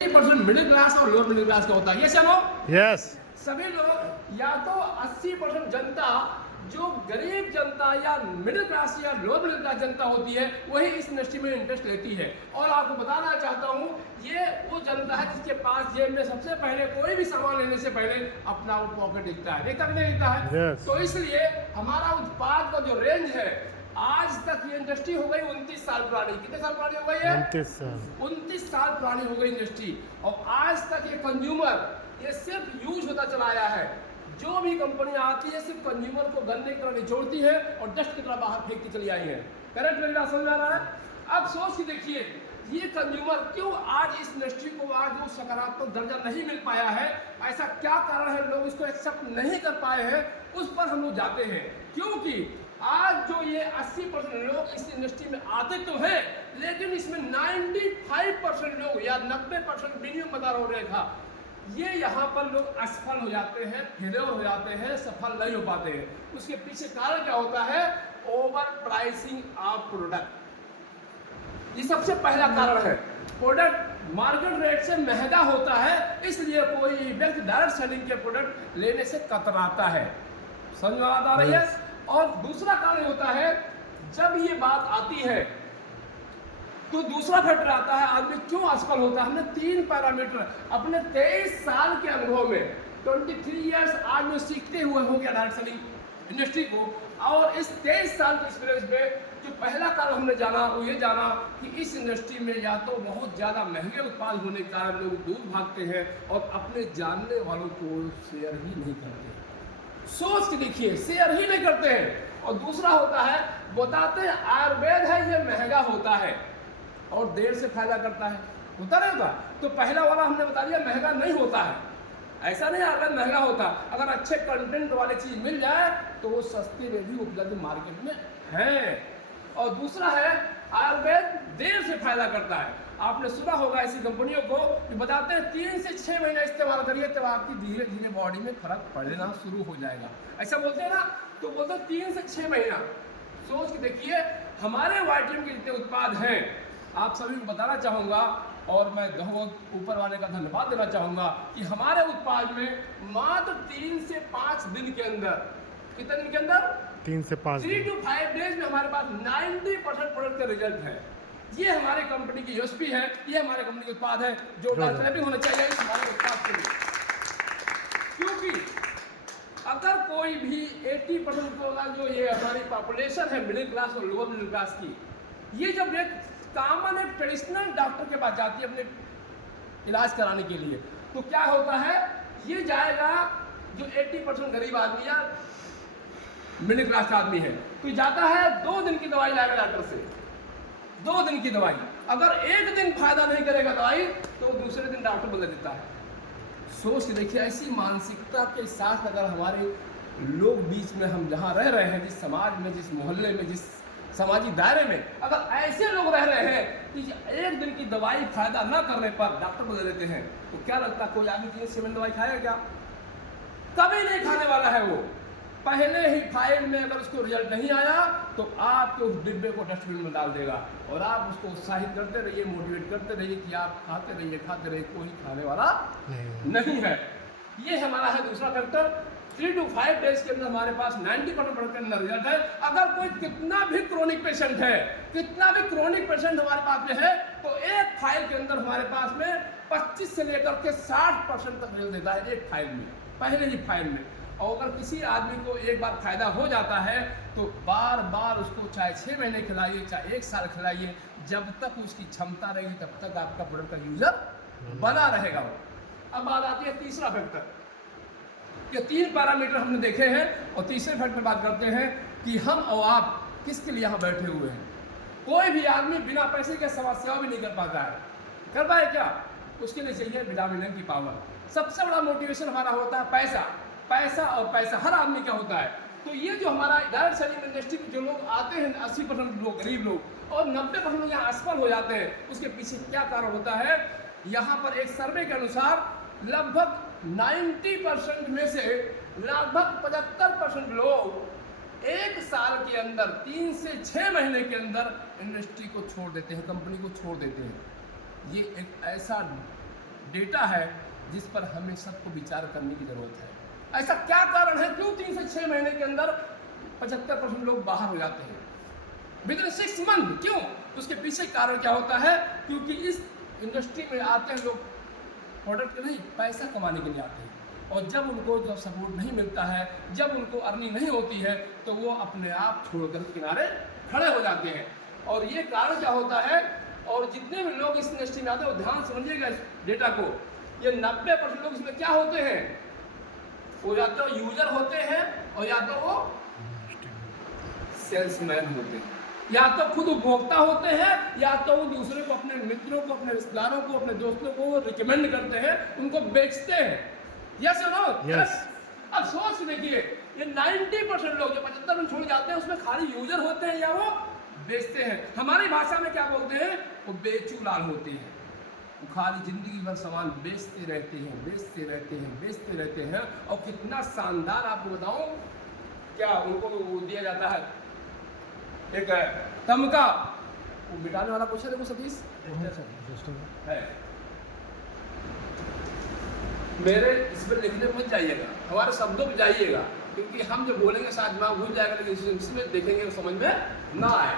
80% middle class और lower middle class का होता है, ये सब यस सभी लोग या तो 80% जनता जो गरीब जनता या मिडिल क्लास या लोअर मिडिल क्लास जनता होती है वही इस इंडस्ट्री में इंटरेस्ट लेती है। और आपको बताना चाहता हूँ ये वो जनता है जिसके पास जेब में सबसे पहले कोई भी सामान लेने से पहले अपना वो पॉकेट दिखता है, देखता नहीं दिखता है। Yes. तो इसलिए हमारा उत्पाद का जो रेंज है आज तक ये इंडस्ट्री हो गई 29 साल पुरानी। कितने साल पुरानी हो गई है? 29 साल पुरानी हो गई इंडस्ट्री। और आज तक ये कंज्यूमर ये सिर्फ यूज होता चला आया है। जो भी कंपनियां आती है सिर्फ कंज्यूमर को गन्ने की तरह निचोड़ती है और डस्ट की तरह बाहर फेंकती चली आई है। करेक्ट मेरी बात समझ आ रहा है? अब सोच के देखिए ये कंज्यूमर क्यों आज इस इंडस्ट्री को आज वो सकारात्मक दर्जा नहीं मिल पाया है, ऐसा क्या कारण है लोग इसको एक्सेप्ट नहीं कर पाए हैं, उस पर हम लोग जाते हैं। क्योंकि आज जो ये 80% लोग इस इंडस्ट्री में आते तो हैं लेकिन इसमें 95% लोग या 90% मिनिमम बता रहा हूं रेखा, ये यहाँ पर लोग असफल हो जाते हैं, फेलियर हो जाते हैं, सफल नहीं हो पाते हैं। उसके पीछे कारण क्या होता है? Over pricing of product. ये सबसे पहला कारण है। प्रोडक्ट मार्केट रेट से महंगा होता है इसलिए कोई व्यक्ति डायरेक्ट सेलिंग के प्रोडक्ट लेने से कतराता है। समझ में बात आ रही है? और दूसरा कारण होता है जब ये बात आती है तो दूसरा फैक्टर आता है आदमी क्यों असफल होता है। हमने 3 पैरामीटर अपने 23 साल के अनुभव में 23 इयर्स आज में सीखते हुए हो गया डायरेक्ट सेलिंग इंडस्ट्री को। और इस 23 साल के एक्सपीरियंस में जो पहला कारण हमने जाना वो ये जाना कि इस इंडस्ट्री में या तो बहुत ज़्यादा महंगे उत्पाद होने के कारण लोग दूर भागते हैं और अपने जानने वालों को शेयर ही नहीं करते। सोच के देखिए शेयर ही नहीं करते हैं। और दूसरा होता है बताते हैं आयुर्वेद है ये महंगा होता है और देर से फायदा करता है, होता नहीं होता। तो पहला वाला हमने बता दिया महंगा नहीं होता है, ऐसा नहीं आयुर्वेद महंगा होता। अगर अच्छे कंटेंट वाली चीज मिल जाए तो वो सस्ते में भी उपलब्ध मार्केट में है। और दूसरा है आयुर्वेद देर से फायदा करता है। आपने सुना होगा ऐसी कंपनियों को जो बताते हैं 3 से 6 महीना इस्तेमाल करिए तो आपकी धीरे धीरे बॉडी में फर्क पड़ना शुरू हो जाएगा, ऐसा बोलते हैं ना। तो बोलते हैं 3 से 6 महीना। सोच के देखिए हमारे वाइटम के जितने उत्पाद हैं आप सभी को बताना चाहूँगा और मैं बहुत ऊपर वाले का धन्यवाद देना चाहूँगा कि हमारे उत्पाद में मात्र 3 से 5 दिन के अंदर, कितने दिन के अंदर? 3 से 5 3 to 5 डेज में हमारे पास 90% प्रोडक्ट का रिजल्ट है। ये हमारे कंपनी की यूएसपी है, ये हमारे कंपनी के उत्पाद है जो डेवलपिंग होना चाहिए इस हमारे उत्पाद के लिए। क्योंकि अगर कोई भी 80% का जो ये हमारी पॉपुलेशन है मिडिल क्लास और लोअर मिडिल क्लास की, ये जब एक कॉमन एक ट्रेडिशनल डॉक्टर के पास जाती है अपने इलाज कराने के लिए तो क्या होता है ये जाएगा जो 80% गरीब आदमी या मिडिल क्लास आदमी है तो जाता है 2 दिन की दवाई लाएगा डॉक्टर से, 2 दिन की दवाई। अगर 1 दिन फायदा नहीं करेगा दवाई तो दूसरे दिन डॉक्टर बदल देता है। सोच के देखिए ऐसी मानसिकता के साथ अगर हमारे लोग बीच में हम जहाँ रह रहे हैं, जिस समाज में, जिस मोहल्ले में, जिस सामाजिक दायरे में अगर ऐसे लोग रह रहे हैं कि 1 दिन की दवाई फायदा न करने पर डॉक्टर बदल देते हैं तो क्या लगता है कोई आदमी 3 से 7 दवाई खाएगा क्या? कभी नहीं खाने वाला है। वो पहले ही फाइल में अगर उसको रिजल्ट नहीं आया तो आपके उस डिब्बे को डस्टबिन में डाल देगा और आप उसको उत्साहित करते रहिए, मोटिवेट करते रहिए कि आप खाते रहिए, कोई खाने वाला नहीं है। ये हमारा है दूसरा फैक्टर। 3 to 5 डेज के अंदर हमारे पास 90% प्रोडक्ट के अंदर रिजल्ट है। अगर कोई कितना भी क्रोनिक पेशेंट है, कितना भी क्रोनिक पेशेंट हमारे पास में है तो एक फाइल के अंदर हमारे पास में 25 से लेकर के 60% तक रिजल्ट देता है एक फाइल में, पहले ही फाइल में। और अगर किसी आदमी को एक बार फायदा हो जाता है तो बार बार उसको चाहे 6 महीने खिलाइए चाहे 1 साल खिलाइए, जब तक उसकी क्षमता रहेगी तब तक आपका प्रोडक्ट का यूजर बना रहेगा। अब बात आती है तीसरा फैक्टर। ये 3 पैरामीटर हमने देखे हैं और तीसरे फैक्टर बात करते हैं कि हम और आप किसके लिए यहाँ बैठे हुए हैं। कोई भी आदमी बिना पैसे के समाज सेवा भी नहीं कर पाता है, कर पाए क्या? उसके लिए चाहिए विटामिन की पावर। सबसे बड़ा मोटिवेशन हमारा होता है पैसा, पैसा और पैसा हर आदमी का होता है। तो ये जो हमारा डायरेक्ट सेलिंग इंडस्ट्री में जो लोग आते हैं 80% लोग गरीब लोग और 90% लोग यहाँ असफल हो जाते हैं, उसके पीछे क्या कारण होता है? यहाँ पर एक सर्वे के अनुसार लगभग 90% में से लगभग 75% लोग 1 साल के अंदर 3 से 6 महीने के अंदर इंडस्ट्री को छोड़ देते हैं, कंपनी को छोड़ देते हैं। ये एक ऐसा डेटा है जिस पर हमें सबको विचार करने की जरूरत है। ऐसा क्या कारण है, क्यों 3 से 6 महीने के अंदर 75% लोग बाहर हो जाते हैं विद इन 6 मंथ? क्यों? उसके पीछे कारण क्या होता है? क्योंकि इस इंडस्ट्री में आते हैं लोग प्रोडक्ट नहीं, पैसा कमाने के लिए आते हैं, और जब उनको जब सपोर्ट नहीं मिलता है, जब उनको अर्निंग नहीं होती है, तो वो अपने आप छोड़कर किनारे खड़े हो जाते हैं। और ये कारण क्या होता है? और जितने भी लोग इस इंडस्ट्री में आते हैं वो ध्यान समझिएगा इस डेटा को, ये 90% लोग इसमें क्या होते हैं? वो या तो यूजर होते हैं और या तो वो सेल्समैन होते हैं, या तो खुद उपभोक्ता होते हैं, या तो वो दूसरे को, अपने मित्रों को, अपने रिश्तेदारों को, अपने दोस्तों को रिकमेंड करते हैं, उनको बेचते हैं। यस और नो? यस। अब सोच देखिए, ये 90% लोग जो 75% छोड़ जाते हैं उसमें खाली यूजर होते हैं या वो बेचते हैं। हमारी भाषा में क्या बोलते हैं? वो बेचू लाल होते हैं, वो खाली जिंदगी भर सामान बेचते रहते हैं, बेचते रहते हैं, बेचते रहते हैं। और कितना शानदार आपको बताऊं, क्या उनको वो दिया जाता है एक तमका, वो मिटाने वाला क्वेश्चन है वो सतीश है। मेरे इस पर लिखने मत जाइएगा, हमारे शब्दों पे जाइएगा, क्योंकि हम जो बोलेंगे शायद दिमाग भूल जाएगा, लेकिन इसमें देखेंगे समझ में ना आए।